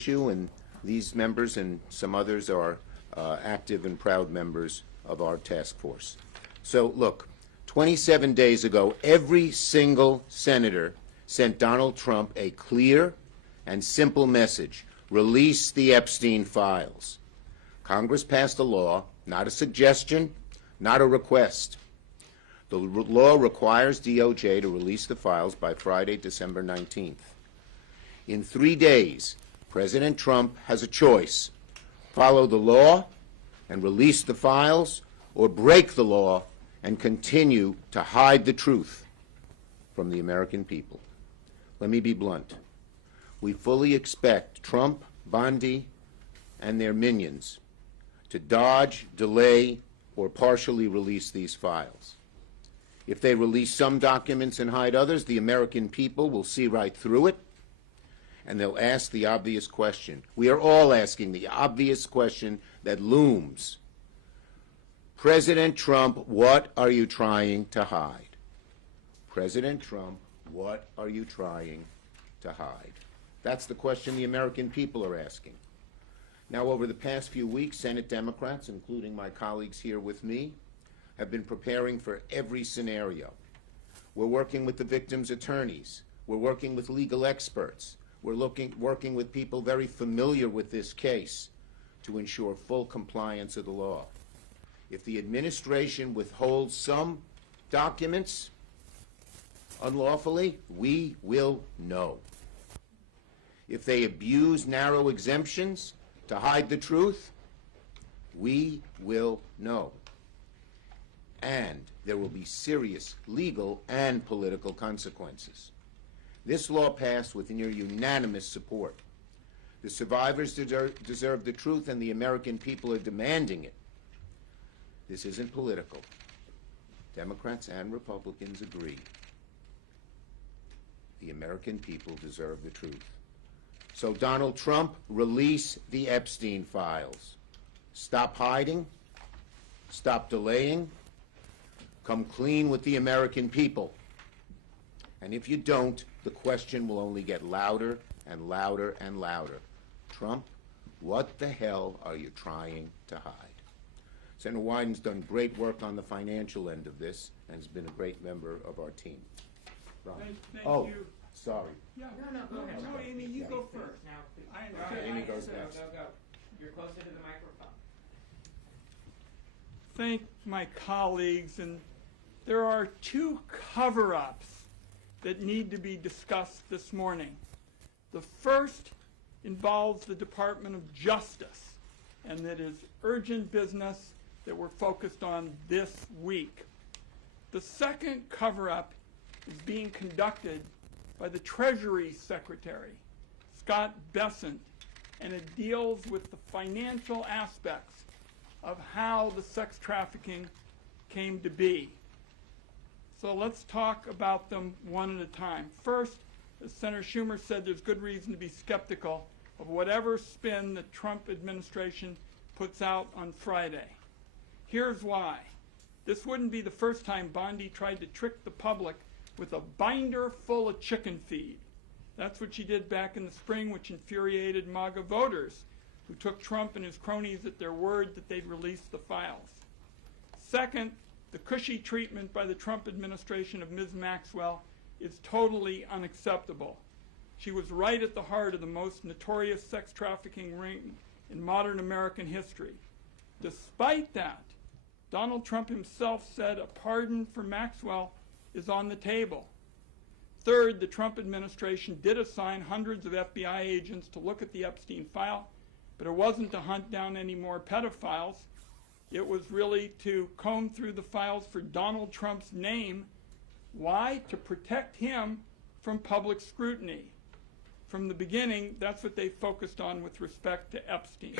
issue, and these members and some others are active and proud members of our task force. So, look, 27 days ago, every single senator sent Donald Trump a clear and simple message: release the Epstein files. Congress passed a law, not a suggestion, not a request. The law requires DOJ to release the files by Friday, December 19th. In 3 days, President Trump has a choice: follow the law and release the files, or break the law and continue to hide the truth from the American people. Let me be blunt. We fully expect Trump, Bondi, and their minions to dodge, delay, or partially release these files. If they release some documents and hide others, the American people will see right through it, and they'll ask the obvious question. We are all asking the obvious question that looms. President Trump, what are you trying to hide? President Trump, what are you trying to hide? That's the question the American people are asking. Now, over the past few weeks, Senate Democrats, including my colleagues here with me, have been preparing for every scenario. We're working with the victims' attorneys. We're working with legal experts. We're working with people very familiar with this case to ensure full compliance of the law. If the administration withholds some documents unlawfully, we will know. If they abuse narrow exemptions to hide the truth, we will know. And there will be serious legal and political consequences. This law passed with near unanimous support. The survivors deserve the truth, and the American people are demanding it. This isn't political. Democrats and Republicans agree. The American people deserve the truth. So, Donald Trump, release the Epstein files. Stop hiding. Stop delaying. Come clean with the American people. And if you don't, the question will only get louder and louder and louder. Trump, what the hell are you trying to hide? Senator Wyden's done great work on the financial end of this and has been a great member of our team. Ron. Thank you. Sorry. Yeah. No, go ahead. No, Amy, you go first. Now, Amy goes next. Go. You're closer to the microphone. Thank my colleagues, and there are two cover-ups that need to be discussed this morning. The first involves the Department of Justice, and that is urgent business that we're focused on this week. The second cover-up is being conducted by the Treasury Secretary, Scott Bessent, and it deals with the financial aspects of how the sex trafficking came to be. So let's talk about them one at a time. First, as Senator Schumer said, there's good reason to be skeptical of whatever spin the Trump administration puts out on Friday. Here's why. This wouldn't be the first time Bondi tried to trick the public with a binder full of chicken feed. That's what she did back in the spring, which infuriated MAGA voters, who took Trump and his cronies at their word that they'd release the files. Second, the cushy treatment by the Trump administration of Ms. Maxwell is totally unacceptable. She was right at the heart of the most notorious sex trafficking ring in modern American history. Despite that, Donald Trump himself said a pardon for Maxwell is on the table. Third, the Trump administration did assign hundreds of FBI agents to look at the Epstein file, but it wasn't to hunt down any more pedophiles. It was really to comb through the files for Donald Trump's name. Why? To protect him from public scrutiny. From the beginning, that's what they focused on with respect to Epstein.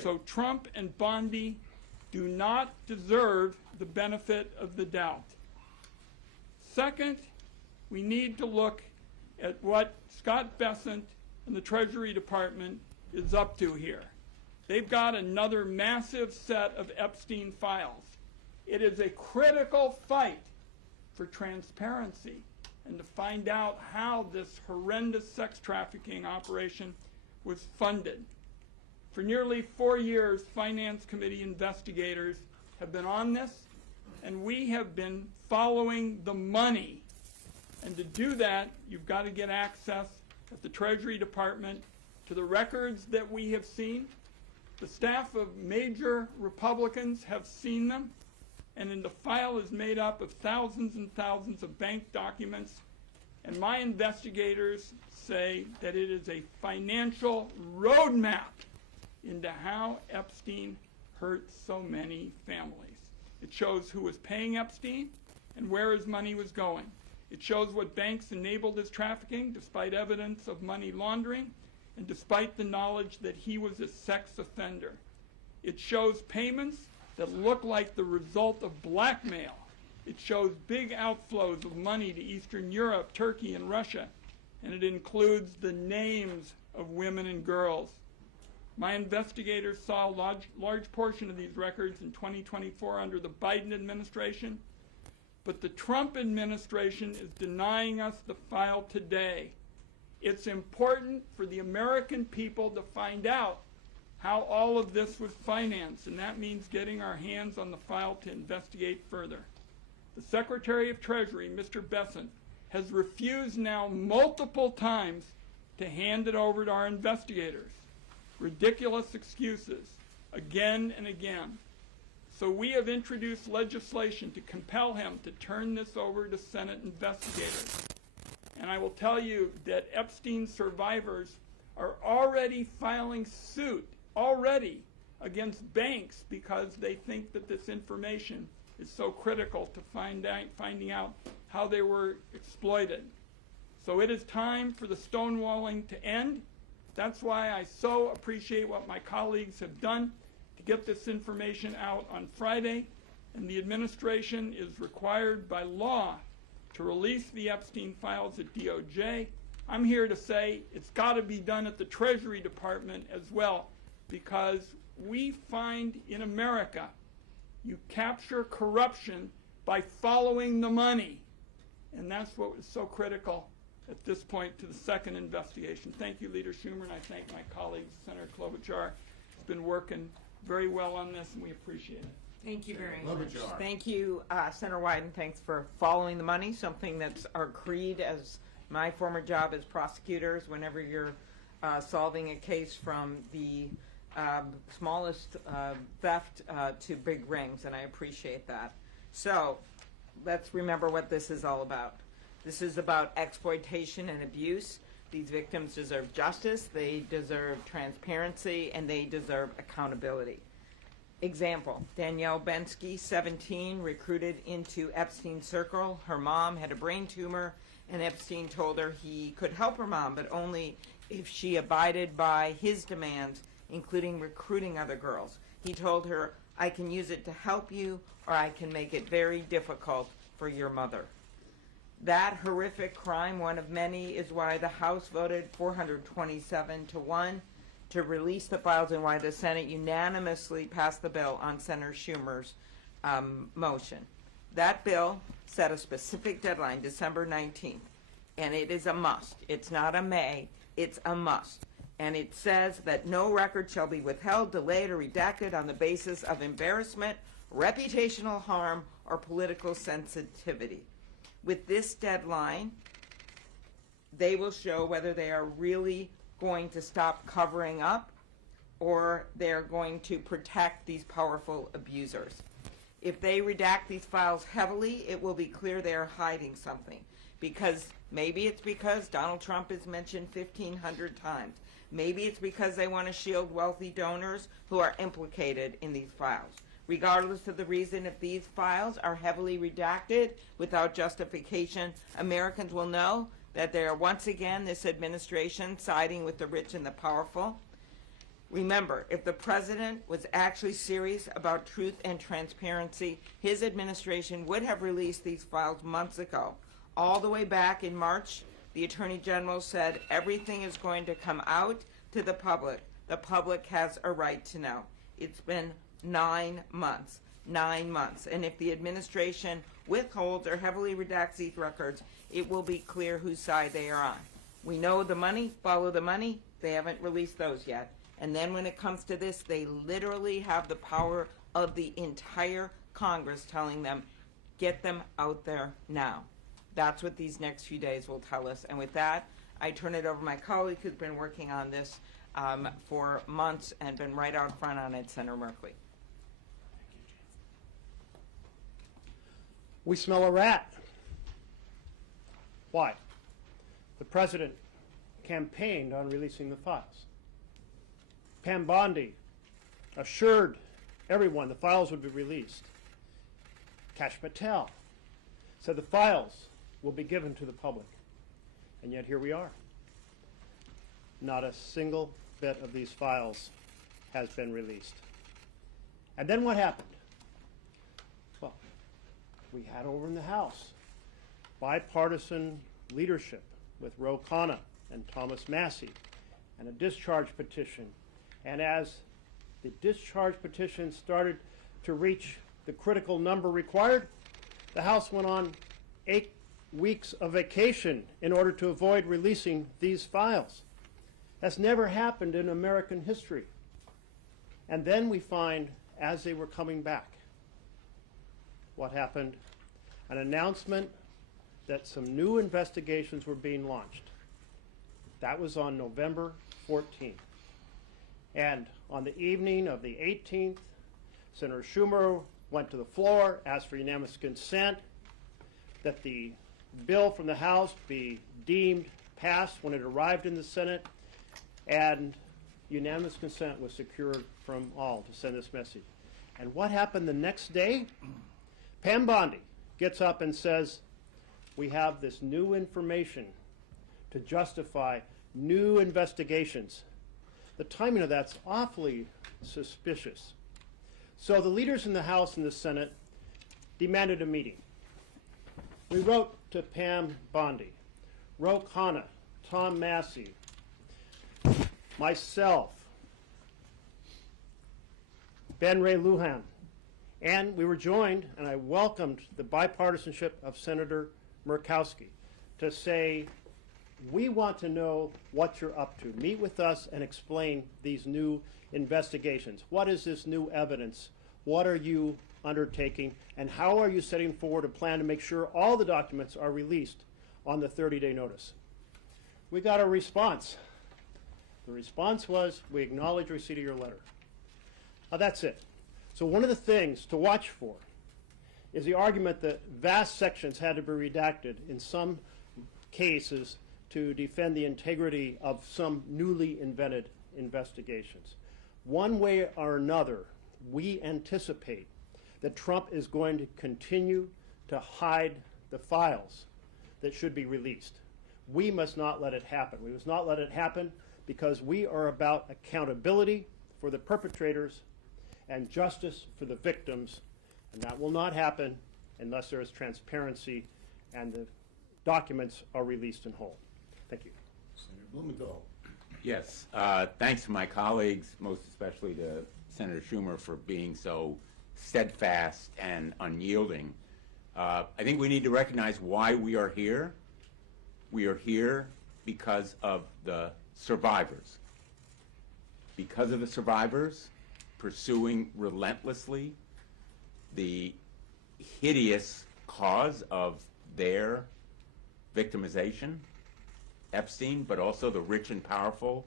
So Trump and Bondi do not deserve the benefit of the doubt. Second, we need to look at what Scott Bessent and the Treasury Department is up to here. They've got another massive set of Epstein files. It is a critical fight for transparency and to find out how this horrendous sex trafficking operation was funded. For nearly 4 years, Finance Committee investigators have been on this, and we have been following the money. And to do that, you've got to get access at the Treasury Department to the records that we have seen. The staff of major Republicans have seen them, and the file is made up of thousands and thousands of bank documents. And my investigators say that it is a financial roadmap into how Epstein hurt so many families. It shows who was paying Epstein and where his money was going. It shows what banks enabled his trafficking despite evidence of money laundering and despite the knowledge that he was a sex offender. It shows payments that look like the result of blackmail. It shows big outflows of money to Eastern Europe, Turkey, and Russia, and it includes the names of women and girls. My investigators saw a large portion of these records in 2024 under the Biden administration, but the Trump administration is denying us the file today. It's important for the American people to find out how all of this was financed, and that means getting our hands on the file to investigate further. The Secretary of Treasury, Mr. Bessent, has refused now multiple times to hand it over to our investigators. Ridiculous excuses, again and again. So we have introduced legislation to compel him to turn this over to Senate investigators. And I will tell you that Epstein survivors are already filing suit, against banks because they think that this information is so critical to finding out how they were exploited. So it is time for the stonewalling to end. That's why I so appreciate what my colleagues have done to get this information out on Friday, and the administration is required by law to release the Epstein files at DOJ. I'm here to say it's got to be done at the Treasury Department as well, because we find in America you capture corruption by following the money, and that's what is so critical at this point to the second investigation. Thank you, Leader Schumer, and I thank my colleagues. Senator Klobuchar has been working very well on this, and we appreciate it. Thank you very much. Thank you, Senator Wyden. Thanks for following the money, something that's our creed as my former job as prosecutors. Whenever you're solving a case from the smallest theft to big rings, and I appreciate that. So let's remember what this is all about. This is about exploitation and abuse. These victims deserve justice, they deserve transparency, and they deserve accountability. Example, Danielle Bensky, 17, recruited into Epstein's circle. Her mom had a brain tumor, and Epstein told her he could help her mom, but only if she abided by his demands, including recruiting other girls. He told her, I can use it to help you, or I can make it very difficult for your mother. That horrific crime, one of many, is why the House voted 427-1 to release the files and why the Senate unanimously passed the bill on Senator Schumer's motion. That bill set a specific deadline, December 19th, and it is a must. It's not a may, it's a must. And it says that no record shall be withheld, delayed, or redacted on the basis of embarrassment, reputational harm, or political sensitivity. With this deadline, they will show whether they are really going to stop covering up or they're going to protect these powerful abusers. If they redact these files heavily, it will be clear they are hiding something. Maybe it's because Donald Trump is mentioned 1,500 times. Maybe it's because they want to shield wealthy donors who are implicated in these files. Regardless of the reason, if these files are heavily redacted without justification, Americans will know that they are once again, this administration, siding with the rich and the powerful. Remember, if the president was actually serious about truth and transparency, his administration would have released these files months ago. All the way back in March, the Attorney General said everything is going to come out to the public. The public has a right to know. It's been 9 months. 9 months. And if the administration withholds or heavily redacts these records, it will be clear whose side they are on. We know the money, follow the money. They haven't released those yet. And then when it comes to this, they literally have the power of the entire Congress telling them, get them out there now. That's what these next few days will tell us. And with that, I turn it over to my colleague who's been working on this for months and been right out front on it, Senator Merkley. We smell a rat. Why? The president campaigned on releasing the files. Pam Bondi assured everyone the files would be released. Kash Patel said the files will be given to the public. And yet here we are. Not a single bit of these files has been released. And then what happened? Well, we had over in the House bipartisan leadership with Ro Khanna and Thomas Massie and a discharge petition. And as the discharge petition started to reach the critical number required, the House went on 8 weeks of vacation in order to avoid releasing these files. That's never happened in American history. And then we find, as they were coming back, what happened? An announcement that some new investigations were being launched. That was on November 14th. And on the evening of the 18th, Senator Schumer went to the floor, asked for unanimous consent that the bill from the House be deemed passed when it arrived in the Senate, and unanimous consent was secured from all to send this message. And what happened the next day? Pam Bondi gets up and says, we have this new information to justify new investigations. The timing of that's awfully suspicious. So the leaders in the House and the Senate demanded a meeting. We wrote to Pam Bondi, Ro Khanna, Tom Massie, myself, Ben Ray Lujan, and we were joined, and I welcomed the bipartisanship of Senator Murkowski to say, we want to know what you're up to. Meet with us and explain these new investigations. What is this new evidence? What are you undertaking? And how are you setting forward a plan to make sure all the documents are released on the 30-day notice? We got a response. The response was, we acknowledge receipt of your letter. Now that's it. So one of the things to watch for is the argument that vast sections had to be redacted in some cases to defend the integrity of some newly invented investigations. One way or another, we anticipate that Trump is going to continue to hide the files that should be released. We must not let it happen. We must not let it happen because we are about accountability for the perpetrators and justice for the victims, and that will not happen unless there is transparency and the documents are released in whole. Thank you. Senator Blumenthal. Yes, thanks to my colleagues, most especially to Senator Schumer for being so steadfast and unyielding. I think we need to recognize why we are here. We are here because of the survivors. Because of the survivors pursuing relentlessly the hideous cause of their victimization, Epstein, but also the rich and powerful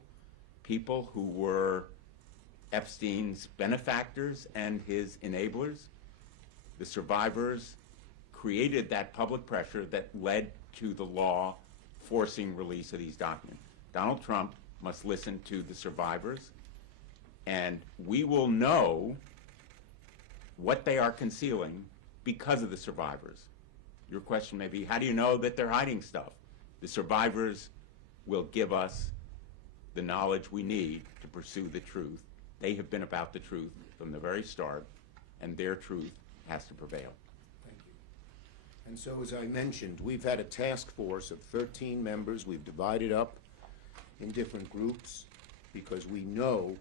people who were Epstein's benefactors and his enablers. The survivors created that public pressure that led to the law forcing release of these documents. Donald Trump must listen to the survivors, and we will know what they are concealing because of the survivors. Your question may be, how do you know that they're hiding stuff? The survivors will give us the knowledge we need to pursue the truth. They have been about the truth from the very start, and their truth has to prevail. Thank you. And so, as I mentioned, we've had a task force of 13 members. We've divided up in different groups because we know,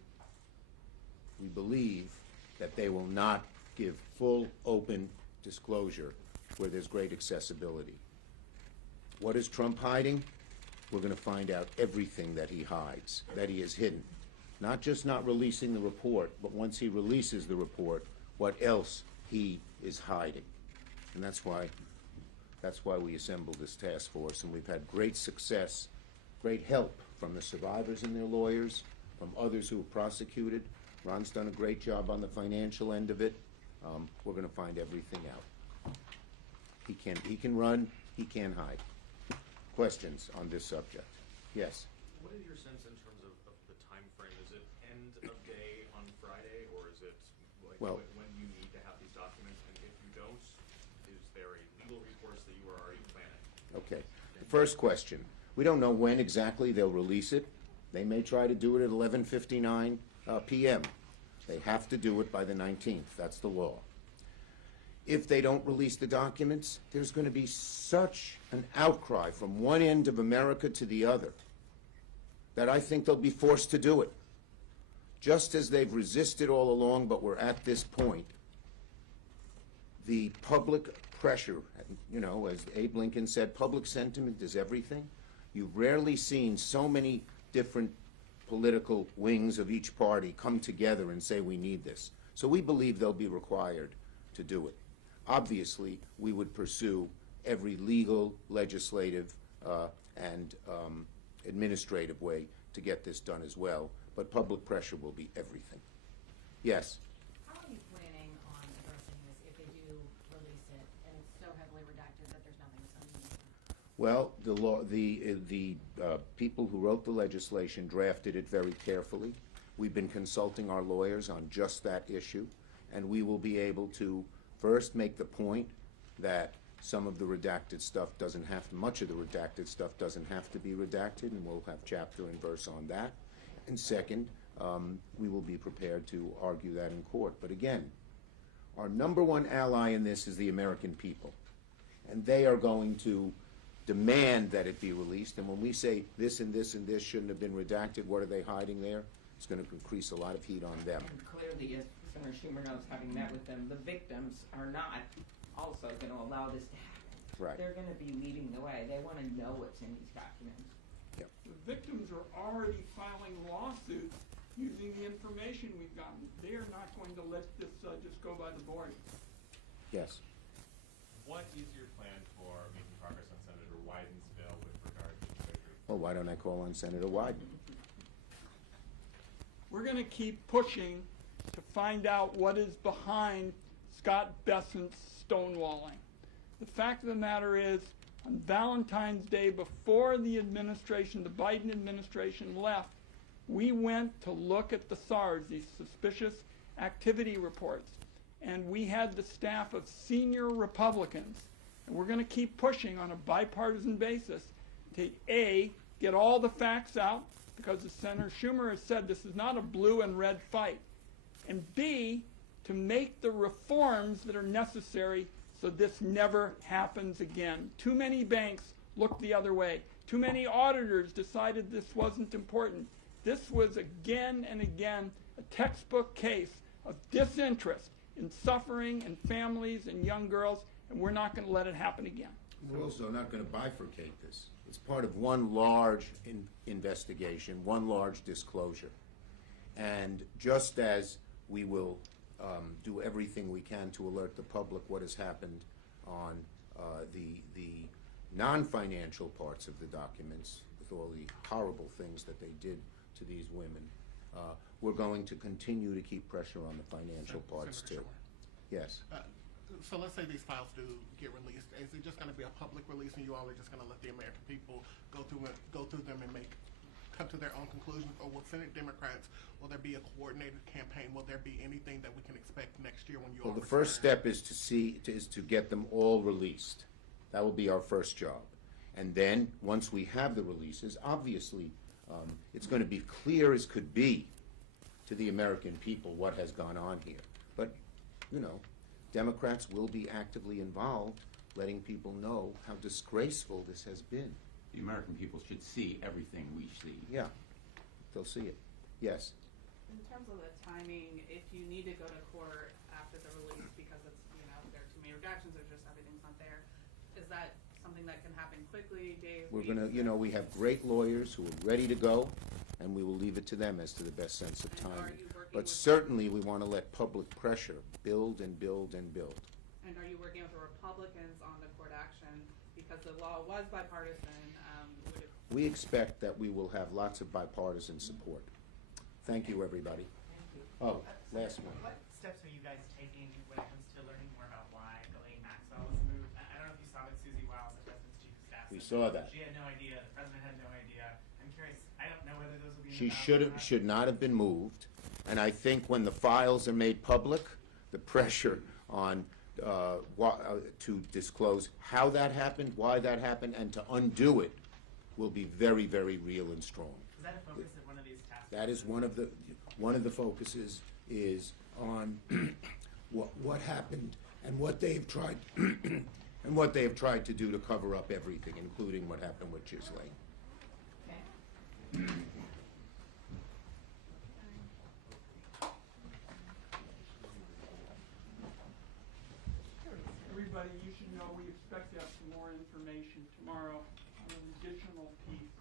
we believe, that they will not give full, open disclosure where there's great accessibility. What is Trump hiding? we're going to find out everything that he hides, that he has hidden. Not just not releasing the report, but once he releases the report, what else he is hiding. And that's why we assembled this task force, and we've had great success, great help from the survivors and their lawyers, from others who have prosecuted. Ron's done a great job on the financial end of it. We're going to find everything out. He can run, he can hide. Questions on this subject? Yes. What is your sense in terms of the time frame? Is it end of day on Friday, or is it like Well- when you need to have these documents? And if you don't, is there a legal recourse that you are already planning? Okay. The first question, we don't know when exactly they'll release it. They may try to do it at 11:59 p.m. They have to do it by the 19th. That's the law. If they don't release the documents, there's going to be such an outcry from one end of America to the other that I think they'll be forced to do it. Just as they've resisted all along, but we're at this point. The public pressure, you know, as Abe Lincoln said, public sentiment is everything. You've rarely seen so many different political wings of each party come together and say we need this. So we believe they'll be required to do it. Obviously, we would pursue every legal, legislative, and administrative way to get this done as well, but public pressure will be everything. Yes? How are you planning on addressing this if they do release it and it's so heavily redacted that there's nothing that's unmeaningful? Well, the people who wrote the legislation drafted it very carefully. We've been consulting our lawyers on just that issue, and we will be able to first make the point that some of the redacted stuff doesn't have to, much of the redacted stuff doesn't have to be redacted, and we'll have chapter and verse on that. And second, we will be prepared to argue that in court. But again, our number one ally in this is the American people, and they are going to demand that it be released. And when we say this and this and this shouldn't have been redacted, what are they hiding there? It's going to increase a lot of heat on them. And clearly, as Senator Schumer knows, having met with them, the victims are not also going to allow this to happen. Right. They're going to be leading the way. They want to know what's in these documents. The victims are already filing lawsuits using the information we've gotten. They are not going to let this just go by the board. Yes. What is your plan for making progress on Senator Wyden's bill with regard to Treasury? Well, why don't I call on Senator Wyden? We're going to keep pushing to find out what is behind Scott Bessent's stonewalling. The fact of the matter is, on Valentine's Day, before the administration, the Biden administration left, we went to look at the SARS, these suspicious activity reports, and we had the staff of senior Republicans, and we're going to keep pushing on a bipartisan basis to A, get all the facts out, because as Senator Schumer has said, this is not a blue and red fight, and B, to make the reforms that are necessary so this never happens again. Too many banks looked the other way. Too many auditors decided this wasn't important. This was again and again a textbook case of disinterest in suffering and families and young girls, and we're not going to let it happen again. We're also not going to bifurcate this. It's part of one large investigation, one large disclosure. And just as we will do everything we can to alert the public what has happened on the non-financial parts of the documents, with all the horrible things that they did to these women, we're going to continue to keep pressure on the financial parts too. Senator Yes. So let's say these files do get released. Is it just going to be a public release, and you all are just going to let the American people go through them and come to their own conclusions? Or will Senate Democrats, will there be a coordinated campaign? Will there be anything that we can expect next year when you all Well, the return? first step is to get them all released. That will be our first job. And then, once we have the releases, obviously, it's going to be clear as could be to the American people what has gone on here. But, you know, Democrats will be actively involved, letting people know how disgraceful this has been. The American people should see everything we see. Yeah, they'll see it. Yes. In terms of the timing, if you need to go to court after the release because it's, there are too many redactions or just everything's not there, is that something that can happen quickly, days, We're weeks? gonna, you know, we have great lawyers who are ready to go, and we will leave it to them as to the best sense of And are timing. you working But with- certainly, we want to let public pressure build and build and build. And are you working with the Republicans on the court action? Because the law was bipartisan, would it We expect that we will have lots of bipartisan support. Thank you, everybody. Oh, last one. What steps are you guys taking when it comes to learning more about why Ghislaine Maxwell was moved? I don't know if you saw, but Susie Wiles, the president's chief of staff, We said saw that. she had no idea. The president had no idea. I'm curious. I don't know whether those will be. in She the ballot or not. should not have been moved, and I think when the files are made public, the pressure on to disclose how that happened, why that happened, and to undo it will be very, very real and strong. Is that a focus of one of these task That is one of the focuses is on what happened and what they've tried and what they have tried to do to cover up everything, including what happened with Ghislaine. Everybody, you should know we expect to have some more information tomorrow on an additional piece